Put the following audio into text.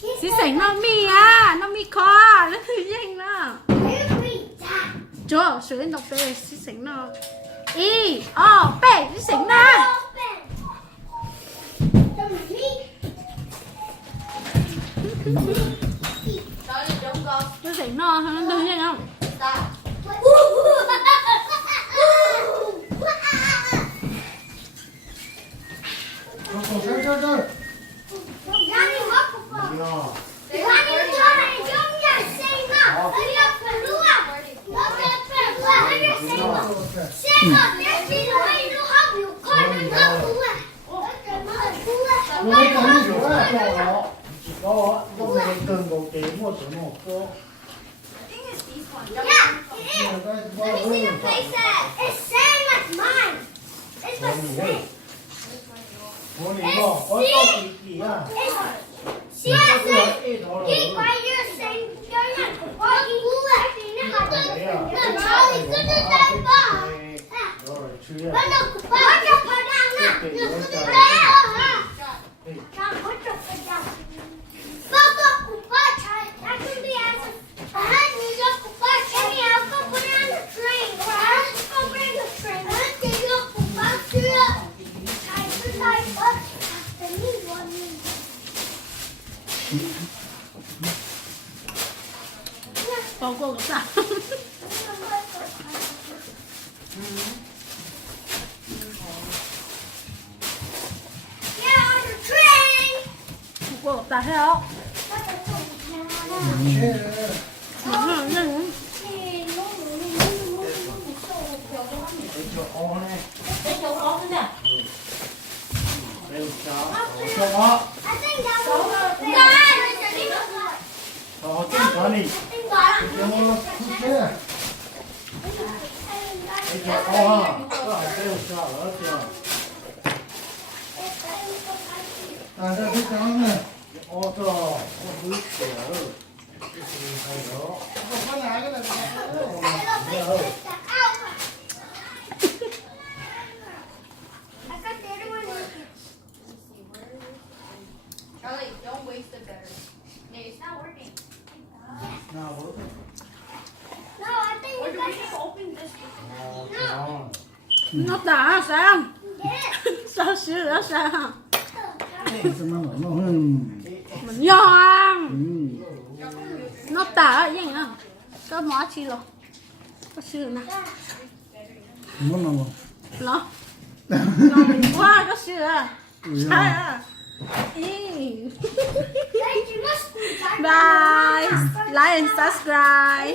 xí sảnh nó mi khó nó thử nhanh nó cho sửa đọc bê xí sảnh nó y bê xí sảnh nó xí sảnh nó đừng nhanh không bỏ cô có sao cô có sao theo Charlie, don't waste the butter. No, it's not working. Or do we just open this? nó đã sao sao sửa sao mình nhon nó tả vậy nhá có mỏ chi rồi có sửa nè nó mình quá có sửa bye like and subscribe